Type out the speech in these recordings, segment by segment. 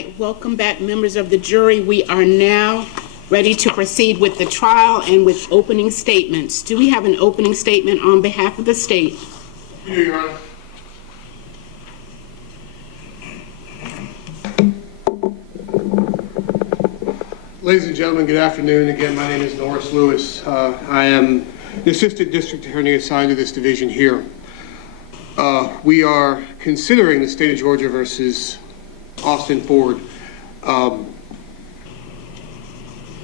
right, welcome back, members of the jury. We are now ready to proceed with the trial and with opening statements. Do we have an opening statement on behalf of the state? We do, Your Honor. Ladies and gentlemen, good afternoon. Again, my name is Norris Lewis. I am the Assistant District Attorney assigned to this division here. We are considering the state of Georgia versus Austin Ford. I'm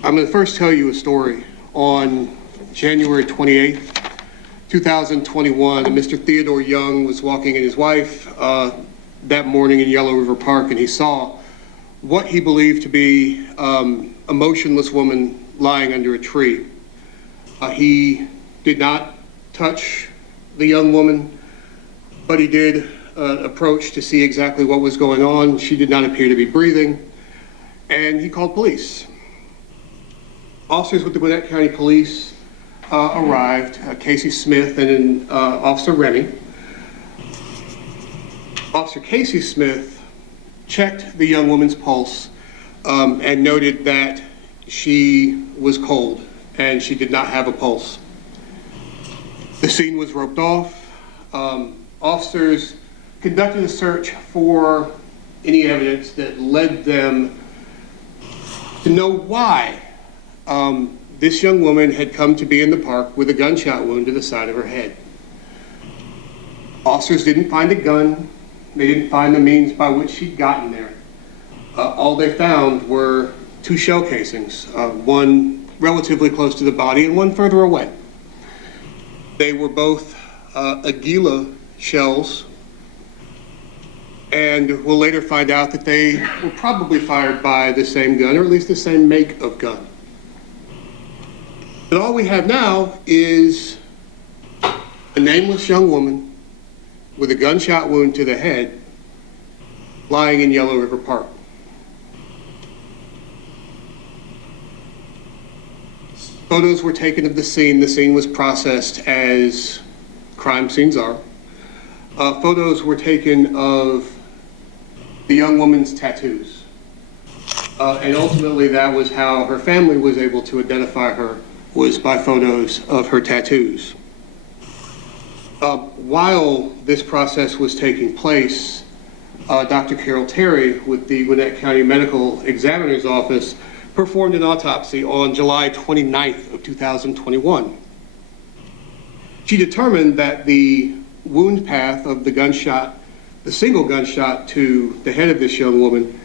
going to first tell you a story. On January 28th, 2021, Mr. Theodore Young was walking in his wife that morning in Yellow River Park, and he saw what he believed to be a motionless woman lying under a tree. He did not touch the young woman, but he did approach to see exactly what was going on. She did not appear to be breathing, and he called police. Officers with the Gwinnett County Police arrived, Casey Smith and Officer Remy. Officer Casey Smith checked the young woman's pulse and noted that she was cold and she did not have a pulse. The scene was roped off. Officers conducted a search for any evidence that led them to know why this young woman had come to be in the park with a gunshot wound to the side of her head. Officers didn't find a gun. They didn't find the means by which she'd gotten there. All they found were two shell casings, one relatively close to the body and one further away. They were both Aguila shells, and we'll later find out that they were probably fired by the same gun, or at least the same make of gun. But all we have now is a nameless young woman with a gunshot wound to the head lying in Yellow River Park. Photos were taken of the scene. The scene was processed as crime scenes are. Photos were taken of the young woman's tattoos. And ultimately that was how her family was able to identify her, was by photos of her tattoos. While this process was taking place, Dr. Carol Terry with the Gwinnett County Medical Examiner's Office performed an autopsy on July 29th of 2021. She determined that the wound path of the gunshot, the single gunshot to the head of this young woman,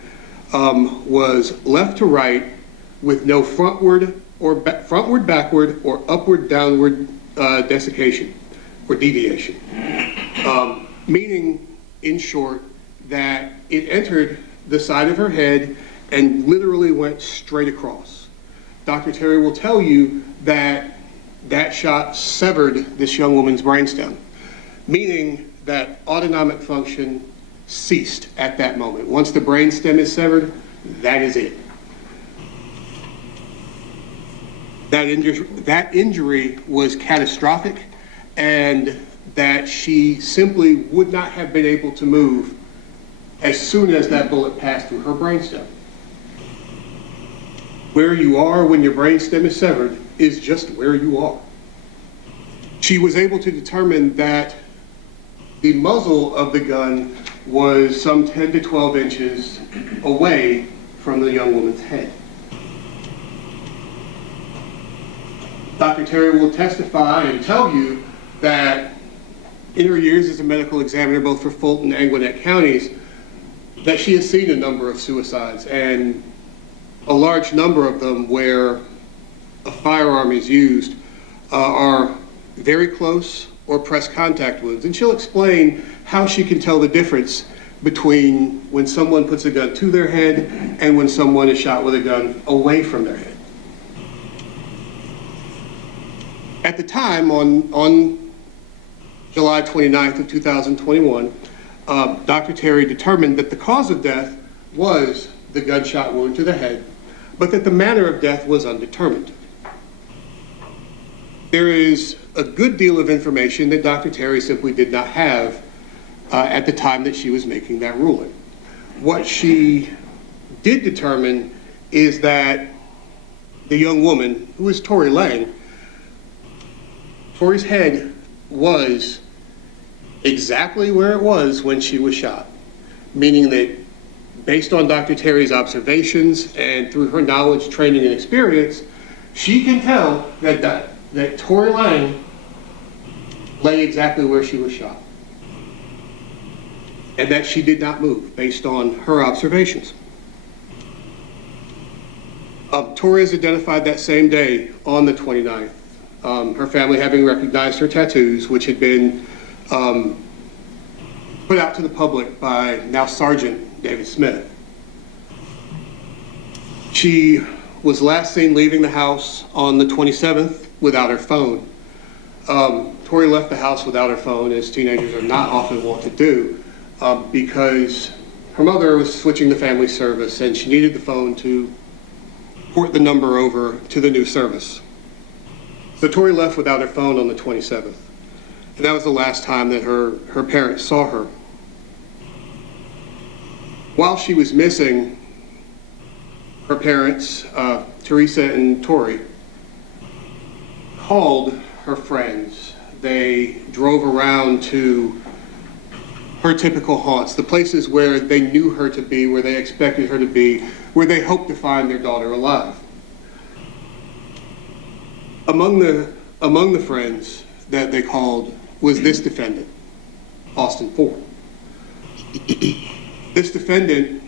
was left to right with no frontward, backward, or upward, downward desiccation or deviation. Meaning, in short, that it entered the side of her head and literally went straight across. Dr. Terry will tell you that that shot severed this young woman's brainstem, meaning that autonomic function ceased at that moment. Once the brainstem is severed, that is it. That injury was catastrophic, and that she simply would not have been able to move as soon as that bullet passed through her brainstem. Where you are when your brainstem is severed is just where you are. She was able to determine that the muzzle of the gun was some 10 to 12 inches away from the young woman's head. Dr. Terry will testify and tell you that in her years as a medical examiner, both for Fulton and Gwinnett counties, that she has seen a number of suicides, and a large number of them where a firearm is used are very close or press contact wounds. And she'll explain how she can tell the difference between when someone puts a gun to their head and when someone is shot with a gun away from their head. At the time, on July 29th of 2021, Dr. Terry determined that the cause of death was the gunshot wound to the head, but that the manner of death was undetermined. There is a good deal of information that Dr. Terry simply did not have at the time that she was making that ruling. What she did determine is that the young woman, who is Tori Lang, Tori's head was exactly where it was when she was shot, meaning that based on Dr. Terry's observations and through her knowledge, training, and experience, she can tell that Tori Lang lay exactly where she was shot, and that she did not move based on her observations. Tori is identified that same day on the 29th, her family having recognized her tattoos, which had been put out to the public by now Sergeant David Smith. She was last seen leaving the house on the 27th without her phone. Tori left the house without her phone, as teenagers are not often wont to do, because her mother was switching the family service and she needed the phone to port the number over to the new service. So Tori left without her phone on the 27th. And that was the last time that her parents saw her. While she was missing, her parents, Teresa and Tori, called her friends. They drove around to her typical haunts, the places where they knew her to be, where they expected her to be, where they hoped to find their daughter alive. Among the friends that they called was this defendant, Austin Ford. This defendant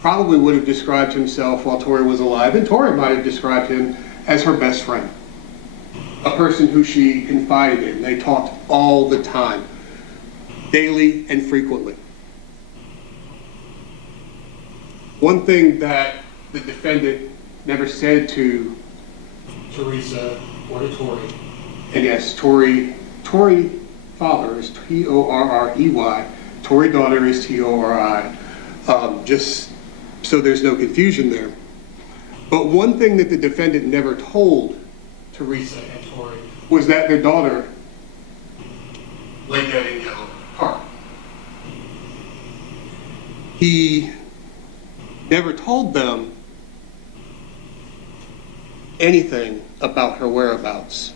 probably would have described himself while Tori was alive, and Tori might have described him as her best friend, a person who she confided in. They talked all the time, daily and frequently. One thing that the defendant never said to Teresa or to Tori, and yes, Tori father is Torrey, Tori daughter is Tori, just so there's no confusion there. But one thing that the defendant never told Teresa and Tori was that their daughter lay dead in Gwinnett Park. He never told them anything about her whereabouts,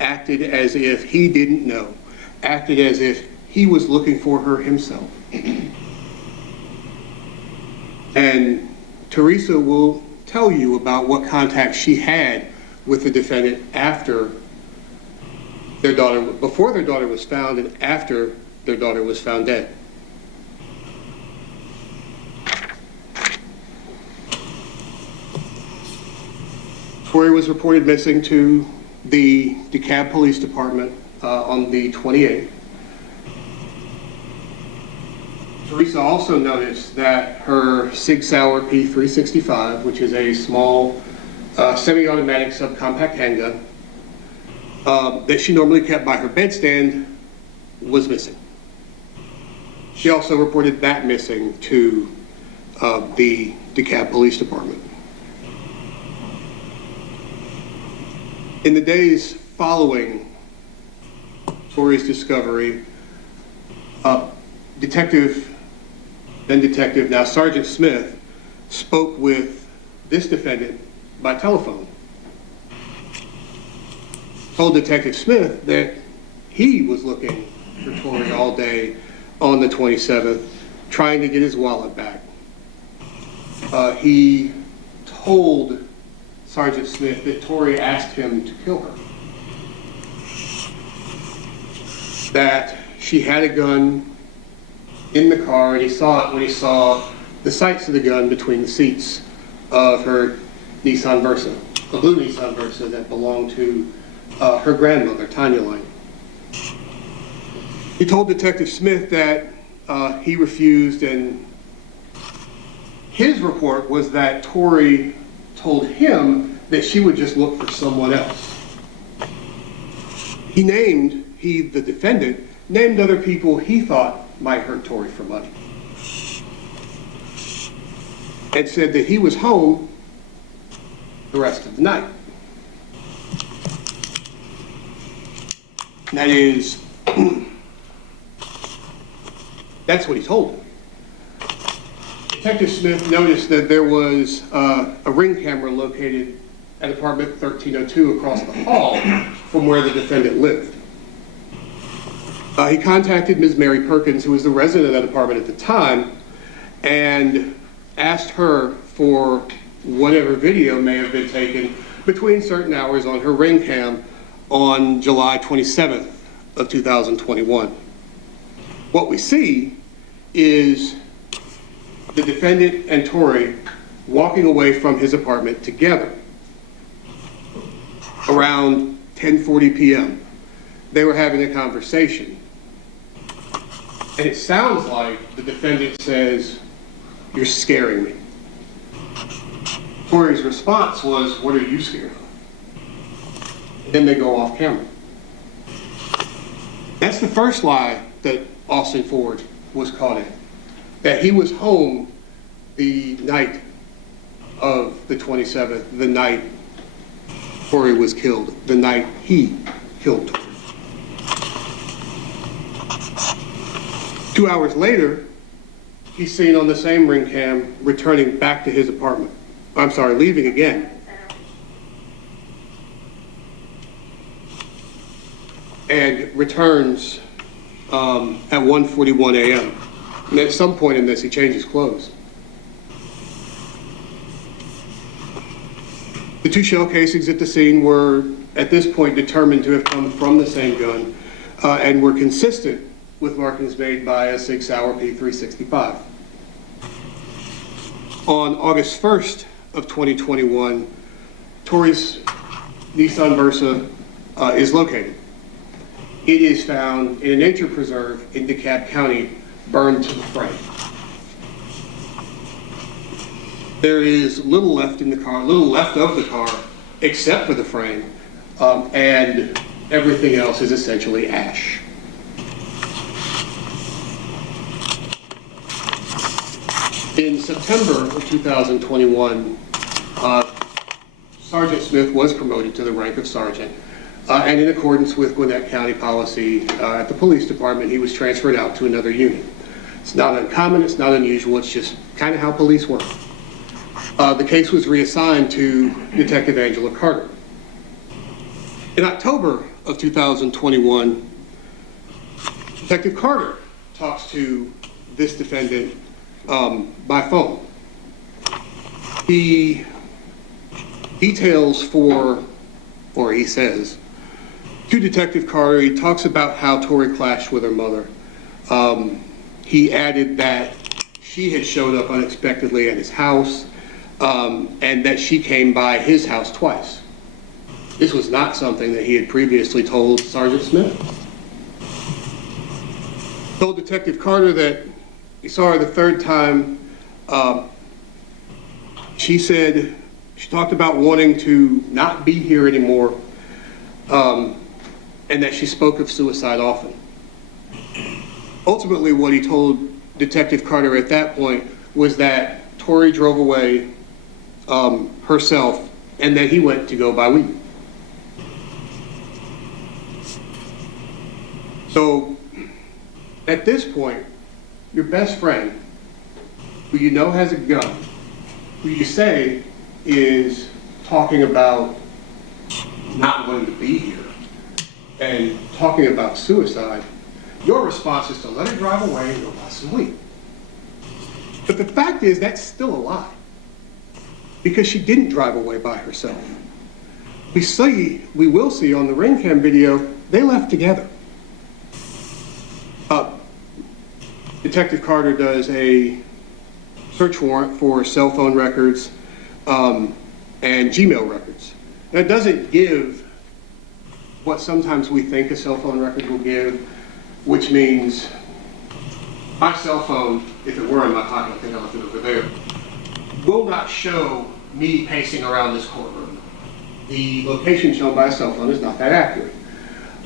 acted as if he didn't know, acted as if he was looking for her himself. And Teresa will tell you about what contact she had with the defendant after their daughter, before their daughter was found and after their daughter was found dead. Tori was reported missing to the DeKalb Police Department on the 28th. Teresa also noticed that her Sig Sauer P365, which is a small semi-automatic subcompact handgun that she normally kept by her bedstand, was missing. She also reported that missing to the DeKalb Police Department. In the days following Tori's discovery, Detective, now Sergeant Smith, spoke with this defendant by telephone. Told Detective Smith that he was looking for Tori all day on the 27th, trying to get his wallet back. He told Sergeant Smith that Tori asked him to kill her, that she had a gun in the car, and he saw it when he saw the sights of the gun between the seats of her Nissan Versa, a blue Nissan Versa that belonged to her grandmother, Tanya Lang. He told Detective Smith that he refused, and his report was that Tori told him that she would just look for someone else. The defendant, named other people he thought might hurt Tori for money, and said that he was home the rest of the night. That is, that's what he told him. Detective Smith noticed that there was a ring camera located at apartment 1302 across the hall from where the defendant lived. He contacted Ms. Mary Perkins, who was the resident of that apartment at the time, and asked her for whatever video may have been taken between certain hours on her ring cam on July 27th of 2021. What we see is the defendant and Tori walking away from his apartment together around 10:40 p.m. They were having a conversation. And it sounds like the defendant says, "You're scaring me." Tori's response was, "What are you scared of?" Then they go off camera. That's the first lie that Austin Ford was caught in, that he was home the night of the 27th, the night Tori was killed, the night he killed Tori. 2 hours later, he's seen on the same ring cam returning back to his apartment. I'm sorry, leaving again. And returns at 1:41 a.m. And at some point in this, he changes clothes. The two shell casings at the scene were, at this point, determined to have come from the same gun and were consistent with markings made by a Sig Sauer P365. On August 1st of 2021, Tori's Nissan Versa is located. It is found in a nature preserve in DeKalb County, burned to the frame. There is little left in the car, little left of the car, except for the frame, and everything else is essentially ash. In September of 2021, Sergeant Smith was promoted to the rank of sergeant, and in accordance with Gwinnett County policy at the police department, he was transferred out to another unit. It's not uncommon, it's not unusual, it's just kind of how police work. The case was reassigned to Detective Angela Carter. In October of 2021, Detective Carter talks to this defendant by phone. He details or he says, to Detective Carter, he talks about how Tori clashed with her mother. He added that she had showed up unexpectedly at his house, and that she came by his house twice. This was not something that he had previously told Sergeant Smith. Told Detective Carter that he saw her the third time. She said, she talked about wanting to not be here anymore, and that she spoke of suicide often. Ultimately, what he told Detective Carter at that point was that Tori drove away herself, and that he went to go buy weed. So, at this point, your best friend, who you know has a gun, who you say is talking about not wanting to be here, and talking about suicide, your response is to let her drive away and go buy some weed. But the fact is, that's still a lie, because she didn't drive away by herself. We will see on the ring cam video, they left together. Detective Carter does a search warrant for cell phone records and Gmail records. Now, it doesn't give what sometimes we think a cell phone record will give, which means my cell phone, if it were in my pocket, I think I left it over there, will not show me pacing around this courtroom. The location shown by a cell phone is not that accurate.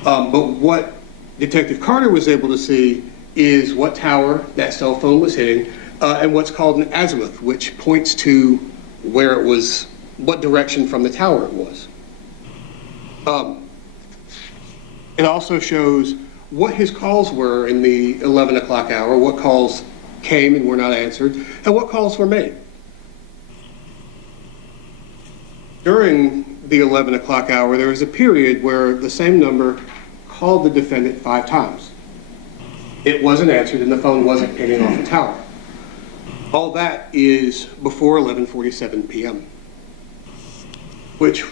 But what Detective Carter was able to see is what tower that cell phone was hitting, and what's called an azimuth, which points to where it was, what direction from the tower it was. It also shows what his calls were in the 11 o'clock hour, what calls came and were not answered, and what calls were made. During the 11 o'clock hour, there was a period where the same number called the defendant 5 times. It wasn't answered and the phone wasn't pinging off the tower. All that is before 11:47 p.m., which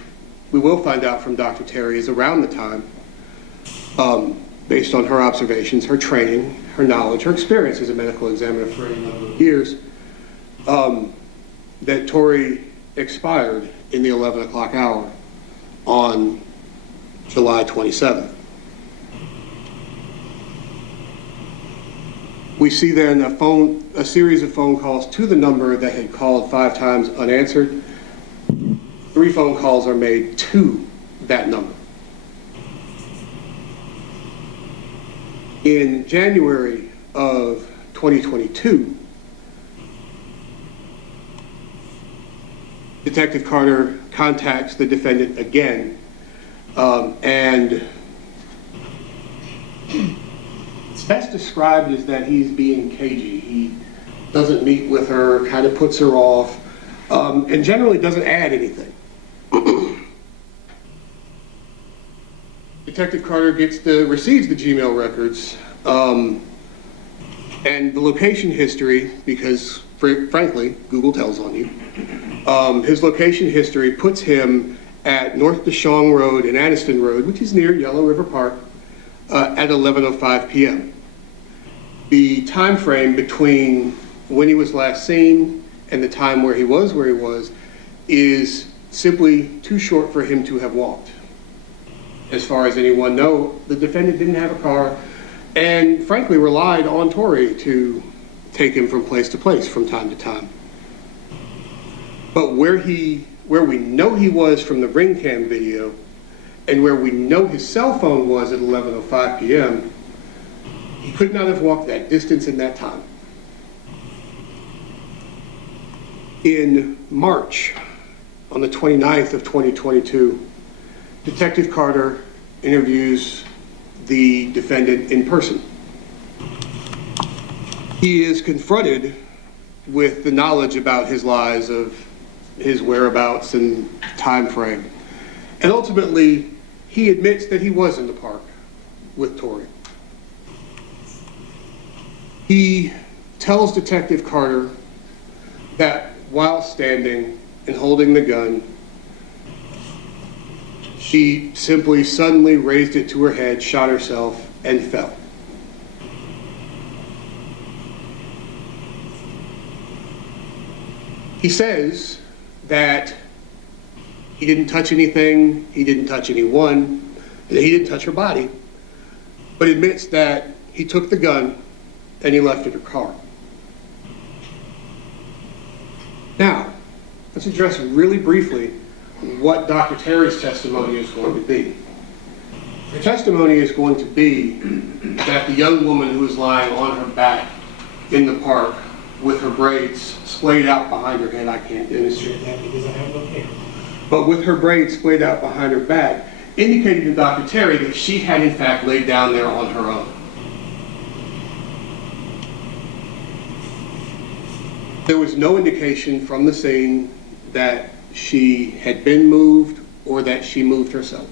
we will find out from Dr. Terry is around the time, based on her observations, her training, her knowledge, her experience as a medical examiner for a number of years, that Tori expired in the 11 o'clock hour on July 27th. We see then a series of phone calls to the number that had called 5 times unanswered. 3 phone calls are made to that number. In January of 2022, Detective Carter contacts the defendant again, and it's best described as that he's being cagey. He doesn't meet with her, kind of puts her off, and generally doesn't add anything. Detective Carter receives the Gmail records and the location history, because frankly, Google tells on you. His location history puts him at North DeShong Road and Aniston Road, which is near Yellow River Park, at 11:05 p.m. The time frame between when he was last seen and the time where he was is simply too short for him to have walked. As far as anyone knows, the defendant didn't have a car and frankly relied on Tori to take him from place to place from time to time. But where we know he was from the ring cam video and where we know his cell phone was at 11:05 p.m., he could not have walked that distance in that time. In March, on the 29th of 2022, Detective Carter interviews the defendant in person. He is confronted with the knowledge about his lies, of his whereabouts and time frame. And ultimately, he admits that he was in the park with Tori. He tells Detective Carter that while standing and holding the gun, she simply suddenly raised it to her head, shot herself, and fell. He says that he didn't touch anything, he didn't touch anyone, that he didn't touch her body, but admits that he took the gun and he left it in her car. Now, let's address really briefly what Dr. Terry's testimony is going to be. Her testimony is going to be that the young woman who was lying on her back in the park with her braids splayed out behind her head, I can't demonstrate that because I have no hair, but with her braids splayed out behind her back, indicated to Dr. Terry that she had in fact laid down there on her own. There was no indication from the scene that she had been moved or that she moved herself.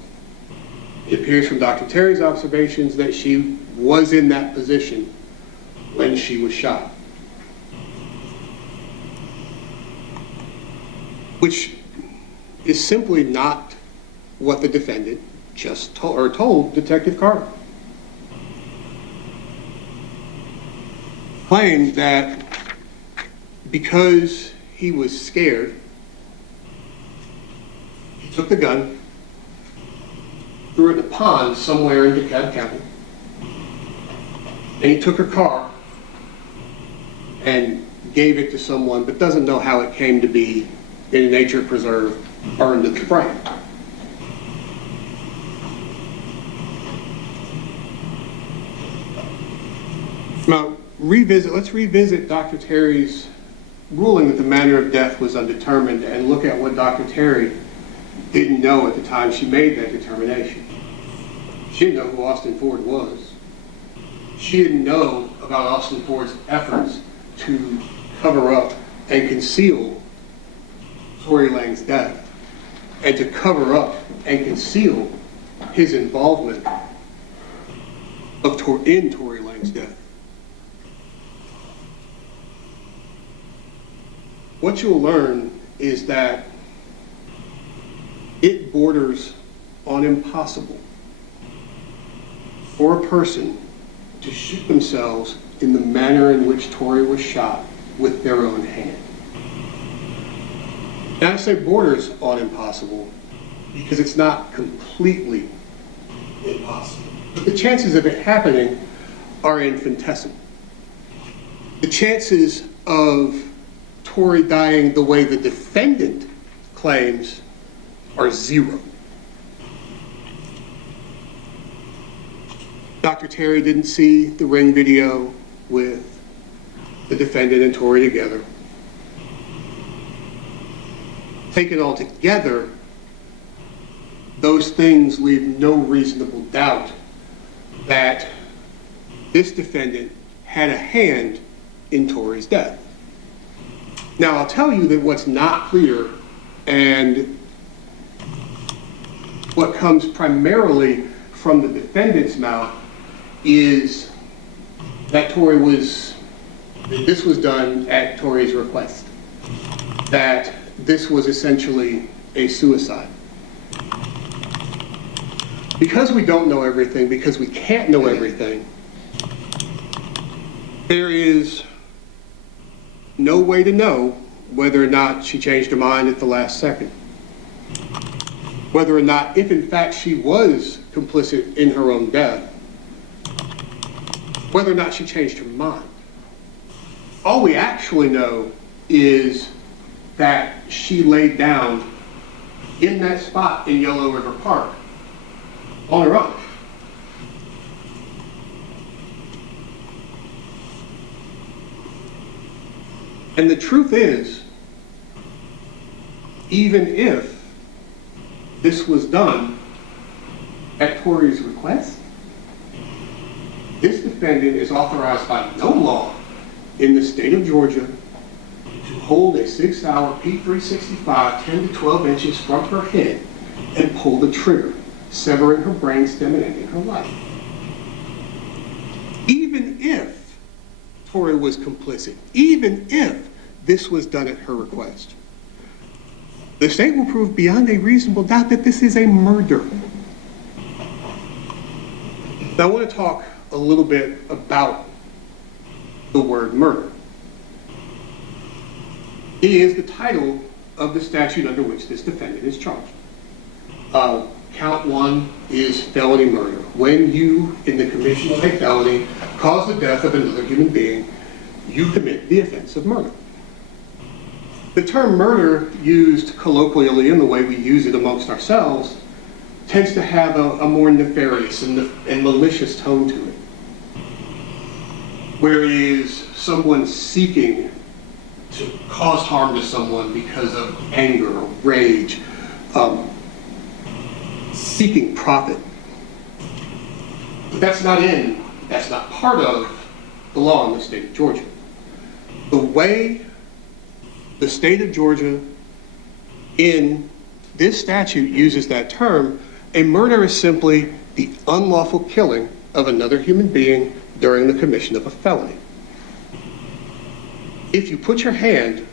It appears from Dr. Terry's observations that she was in that position when she was shot, which is simply not what the defendant just told Detective Carter. Claimed that because he was scared, he took the gun, threw it in a pond somewhere in DeKalb County, and he took her car and gave it to someone, but doesn't know how it came to be in a nature preserve burned at the frame. Now, let's revisit Dr. Terry's ruling that the manner of death was undetermined and look at what Dr. Terry didn't know at the time she made that determination. She didn't know who Austin Ford was. She didn't know about Austin Ford's efforts to cover up and conceal Tori Lang's death, and to cover up and conceal his involvement in Tori Lang's death. What you'll learn is that it borders on impossible for a person to shoot themselves in the manner in which Tori was shot with their own hand. And I say borders on impossible because it's not completely impossible. But the chances of it happening are infinitesimal. The chances of Tori dying the way the defendant claims are zero. Dr. Terry didn't see the ring video with the defendant and Tori together. Taken all together, those things leave no reasonable doubt that this defendant had a hand in Tori's death. Now, I'll tell you that what's not clear and what comes primarily from the defendant's mouth is that this was done at Tori's request, that this was essentially a suicide. Because we don't know everything, because we can't know everything, there is no way to know whether or not she changed her mind at the last second. Whether or not, if in fact she was complicit in her own death, whether or not she changed her mind. All we actually know is that she laid down in that spot in Yellow River Park on her own. And the truth is, even if this was done at Tori's request, this defendant is authorized by no law in the state of Georgia to hold a 6-hour P365 10 to 12 inches from her head and pull the trigger, severing her brainstem and ending her life. Even if Tori was complicit, even if this was done at her request, the state will prove beyond a reasonable doubt that this is a murder. Now, I want to talk a little bit about the word murder. It is the title of the statute under which this defendant is charged. Count 1 is felony murder. When you, in the commission of a felony, cause the death of another human being, you commit the offense of murder. The term murder, used colloquially in the way we use it amongst ourselves, tends to have a more nefarious and malicious tone to it. Whereas someone seeking to cause harm to someone because of anger or rage, seeking profit. But that's not part of the law in the state of Georgia. The way the state of Georgia in this statute uses that term, a murder is simply the unlawful killing of another human being during the commission of a felony. If you put your hand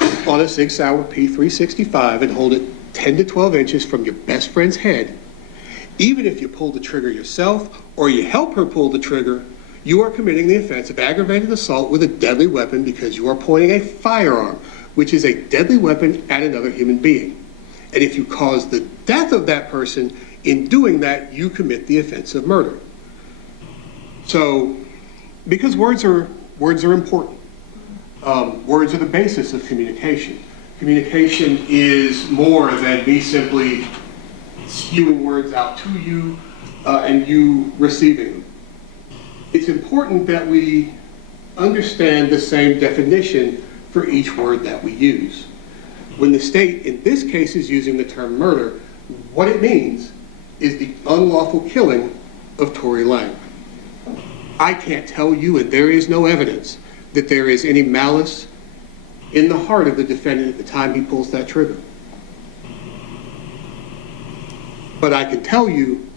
on a 6-hour P365 and hold it 10 to 12 inches from your best friend's head, even if you pull the trigger yourself or you help her pull the trigger, you are committing the offense of aggravated assault with a deadly weapon because you are pointing a firearm, which is a deadly weapon, at another human being. And if you cause the death of that person, in doing that, you commit the offense of murder. So, because words are important. Words are the basis of communication. Communication is more than me simply spewing words out to you and you receiving them. It's important that we understand the same definition for each word that we use. When the state, in this case, is using the term murder, what it means is the unlawful killing of Tori Lang. I can't tell you, and there is no evidence, that there is any malice in the heart of the defendant at the time he pulls that trigger. But I can tell you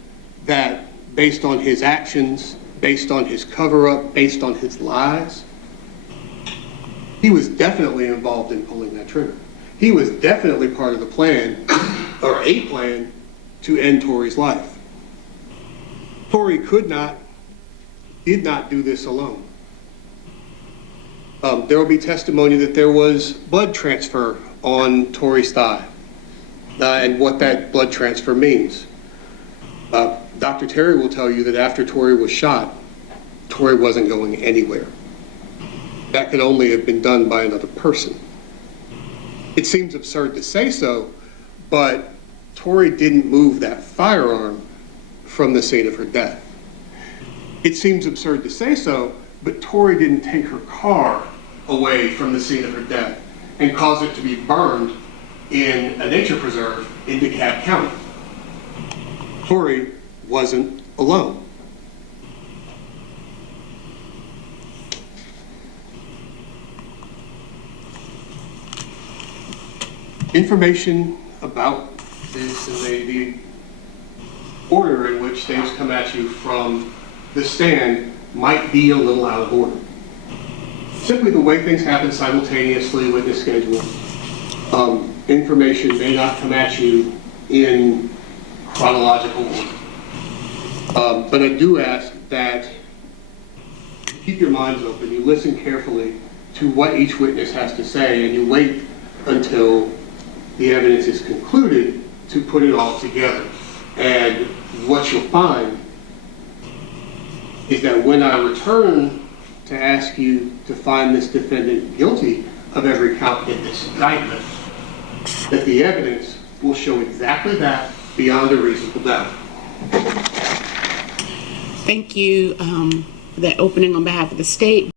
that based on his actions, based on his cover-up, based on his lies, he was definitely involved in pulling that trigger. He was definitely part of the plan, or a plan, to end Tori's life. Tori did not do this alone. There will be testimony that there was blood transfer on Tori's thigh, and what that blood transfer means. Dr. Terry will tell you that after Tori was shot, Tori wasn't going anywhere. That could only have been done by another person. It seems absurd to say so, but Tori didn't move that firearm from the scene of her death. It seems absurd to say so, but Tori didn't take her car away from the scene of her death and cause it to be burned in a nature preserve in DeKalb County. Tori wasn't alone. Information about this and the order in which things come at you from the stand might be a little out of order. Simply the way things happen simultaneously with the schedule, information may not come at you in chronological order. But I do ask that you keep your minds open, you listen carefully to what each witness has to say, and you wait until the evidence is concluded to put it all together. And what you'll find is that when I return to ask you to find this defendant guilty of every count in this indictment, that the evidence will show exactly that beyond a reasonable doubt. Thank you for that opening on behalf of the state.